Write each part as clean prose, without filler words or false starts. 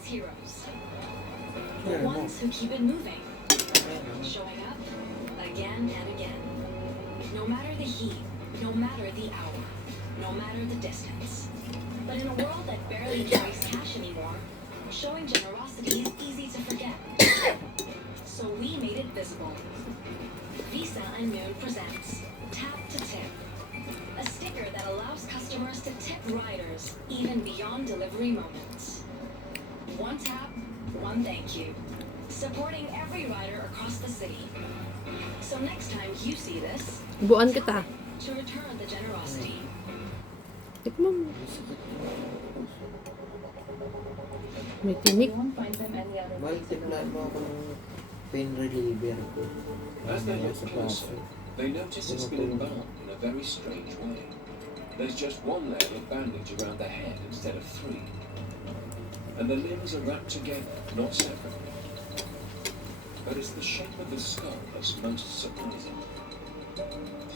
its heroes. The ones who keep it moving, showing up again and again. No matter the heat, no matter the hour, no matter the distance. But in a world that barely carries cash anymore, showing generosity is easy to forget. So we made it visible. Visa and Noon presents Tap to Tip, a sticker that allows customers to tip riders even beyond delivery moments. One tap, one thank you, supporting every rider across the city. So next time you see this, Buuan kita. to return the generosity. Tikman mo. May tinik. Multiplan mo ako ng pain reliever ko. As they look closer, they notice it's been embalmed in a very strange way. There's just one layer of bandage around the head instead of three. And the limbs are wrapped together, not separately. But it's the shape of the skull that's most surprising.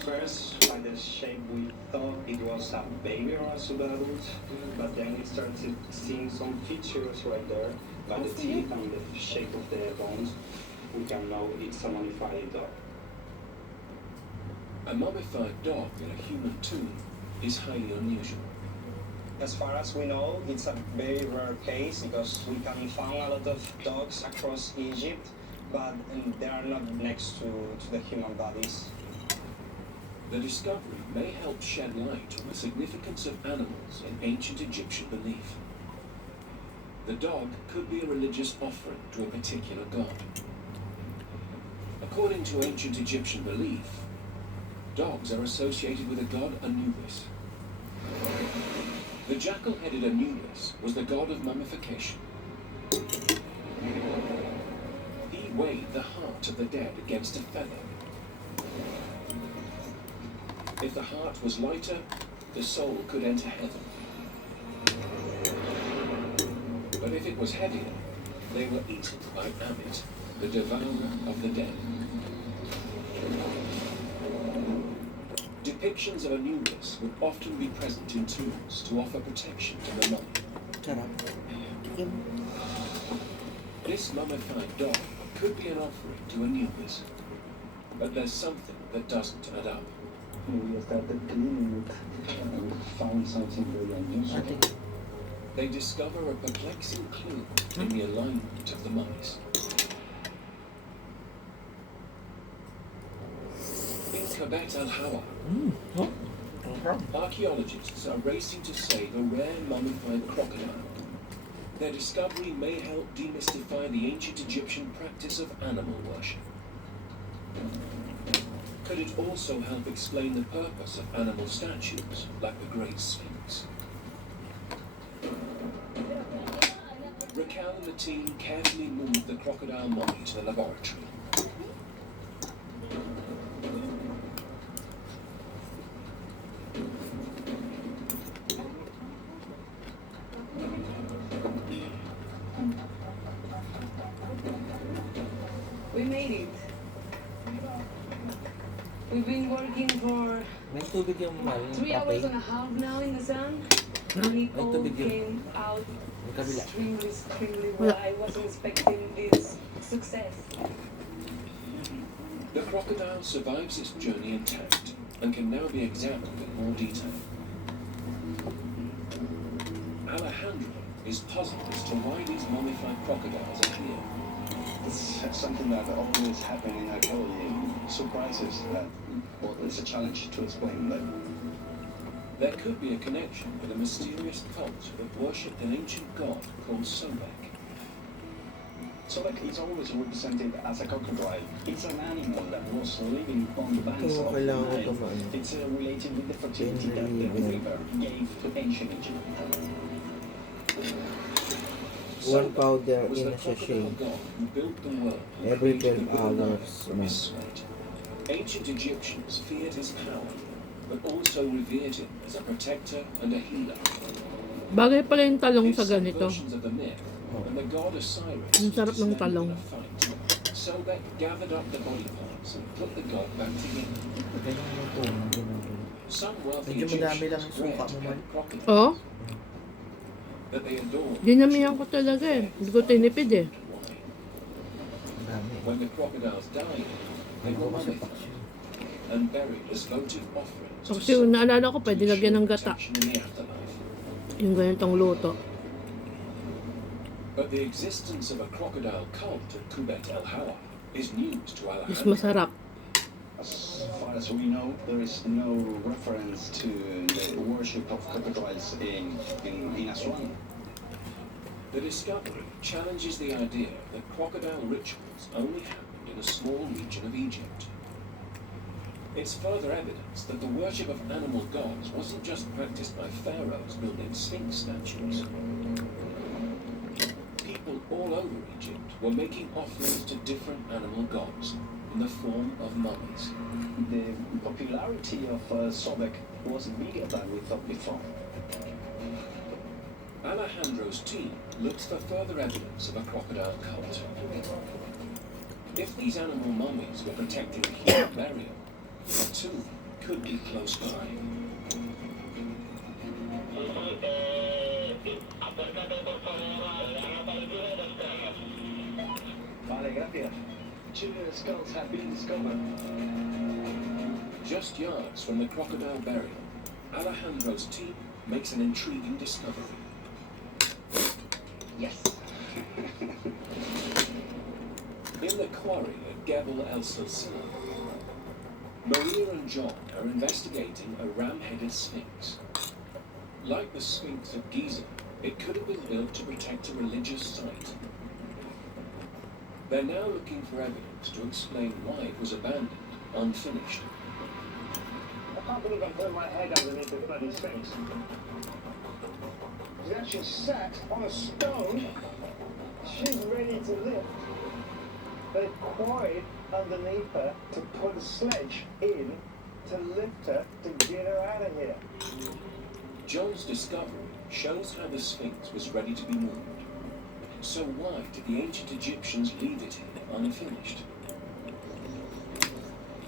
First, by the shape, we thought it was a baby or a sub-adult, but then we started seeing some features right there. By the teeth and the shape of the bones, we can know it's a mummified dog. A mummified dog in a human tomb is highly unusual. As far as we know, it's a very rare case because we can find a lot of dogs across Egypt, but they are not next to the human bodies. The discovery may help shed light on the significance of animals in ancient Egyptian belief. The dog could be a religious offering to a particular god. According to ancient Egyptian belief, dogs are associated with the god Anubis. The jackal-headed Anubis was the god of mummification. He weighed the heart of the dead against a feather. If the heart was lighter, the soul could enter heaven. But if it was heavier, they were eaten by Amit, the devourer of the dead. Depictions of Anubis would often be present in tombs to offer protection to the mummy. Sarap. Tikim. This mummified dog could be an offering to Anubis. But there's something that doesn't add up. We started cleaning it and we found something very unusual. They discover a perplexing clue in the alignment of the mummies. In Kabet al-Hawa, archaeologists are racing to save a rare mummified crocodile. Their discovery may help demystify the ancient Egyptian practice of animal worship. Could it also help explain the purpose of animal statues like the Great Sphinx? Raquel and the team carefully moved the crocodile mummy to the laboratory. We made it. We've been working for May tubig yung 3 hours and a half now in the sun. And it all came out extremely well. I wasn't expecting this success. The crocodile survives its journey intact and can now be examined in more detail. Alejandro is puzzled as to why these mummified crocodiles are here. It's something that always happens in archaeology. Surprises that, well, it's a challenge to explain that. There could be a connection with a mysterious cult that worshipped an ancient god called Sobek. Sobek is always represented as a crocodile. It's an animal that was living on the banks of the Nile. It's related with the fertility that the river gave to ancient Egypt. One powder was in the a sachet. crocodile god who built the world Every created 12 with the blood hours. from his sweat. Ancient Egyptians feared his power, but also revered him as a protector and a healer. Bagay pala yung talong In sa some ganito. versions of the myth, when the god Osiris Ang sarap was ng slain talong. in a fight, Sobek gathered up the body parts and put the god back together. Ganyan mo po. Some wealthy Medyo madami lang Egyptians yung suka bred mo man. pet crocodiles. Oh? that they adorned Dinamihan ko talaga eh. Hindi ko tinipid eh. why. Ang dami. When the crocodiles died, they Ano were ko kasi mummified paksiw. and buried as votive offerings So, kasi naalala ko, pwede lagyan ng gata. protection in the afterlife. Yung ganitong luto. But the existence of a crocodile cult at Kubet El Hawa is news to Mas Alejandro. masarap. As far as we know, there is no reference to the worship of crocodiles in Aswan. The discovery challenges the idea that crocodile rituals only happened in a small region of Egypt. It's further evidence that the worship of animal gods wasn't just practiced by pharaohs building sphinx statues. People all over Egypt were making offerings to different animal gods in the form of mummies. The popularity of Sobek was bigger than we thought before. Alejandro's team looks for further evidence of a crocodile cult. If these animal mummies were protecting human burial, a tomb could be close by. Vale, gracias. Two skulls have been discovered. Just yards from the crocodile burial, Alejandro's team makes an intriguing discovery. Yes. In the quarry at Gebel El Silsila, Maria and John are investigating a ram-headed sphinx. Like the Sphinx of Giza, it could have been built to protect a religious site. They're now looking for evidence to explain why it was abandoned, unfinished. I can't believe I put my head underneath the bloody sphinx. She's actually sat on a stone. She's ready to lift. They quarried underneath her to put a sledge in to lift her to get her out of here. John's discovery shows how the Sphinx was ready to be moved. So why did the ancient Egyptians leave it here unfinished?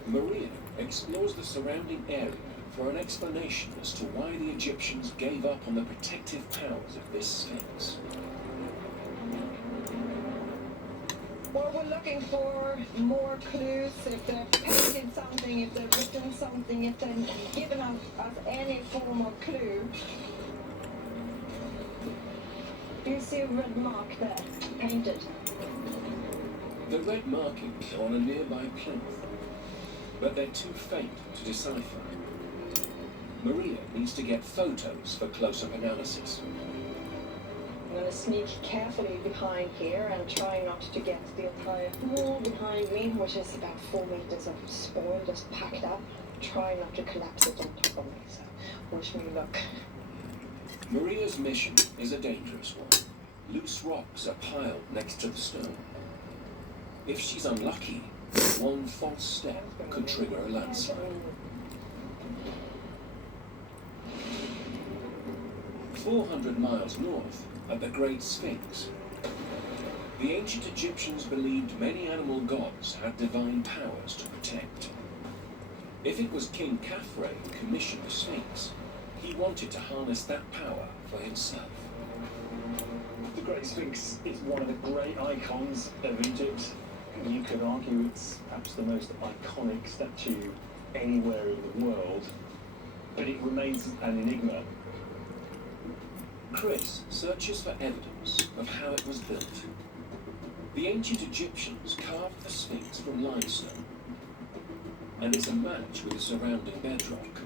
Maria explores the surrounding area for an explanation as to why the Egyptians gave up on the protective powers of this Sphinx. Well, we're looking for more clues, if they've painted something, if they've written something, if they've given us any form of clue. Do you see a red mark there, painted? The red markings are on a nearby plinth, but they're too faint to decipher. Maria needs to get photos for close-up analysis. I'm going to sneak carefully behind here and try not to get the entire wall behind me, which is about 4 meters of spoil just packed up. Try not to collapse it on top of me, so wish me luck. Maria's mission is a dangerous one. Loose rocks are piled next to the stone. If she's unlucky, one false step could trigger a landslide. 400 miles north, at the Great Sphinx, the ancient Egyptians believed many animal gods had divine powers to protect. If it was King Khafre who commissioned the Sphinx, he wanted to harness that power for himself. The Great Sphinx is one of the great icons of Egypt. You could argue it's perhaps the most iconic statue anywhere in the world, but it remains an enigma. Chris searches for evidence of how it was built. The ancient Egyptians carved the Sphinx from limestone, and it's a match with the surrounding bedrock.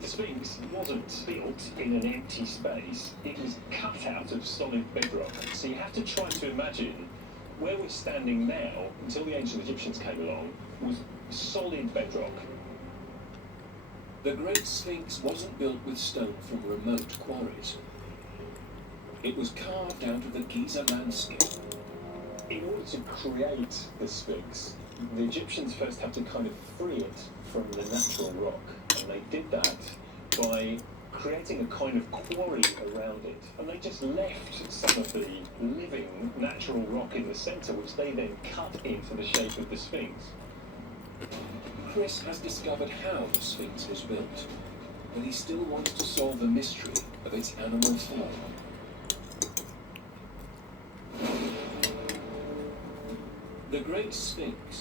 The Sphinx wasn't built in an empty space, it was cut out of solid bedrock. So you have to try to imagine where we're standing now, until the ancient Egyptians came along, was solid bedrock. The Great Sphinx wasn't built with stone from remote quarries. It was carved out of the Giza landscape. In order to create the Sphinx, the Egyptians first had to kind of free it from the natural rock, and they did that by creating a kind of quarry around it. And they just left some of the living natural rock in the centre, which they then cut into the shape of the Sphinx. Chris has discovered how the Sphinx was built. but he still wants to solve the mystery of its animal form. The Great Sphinx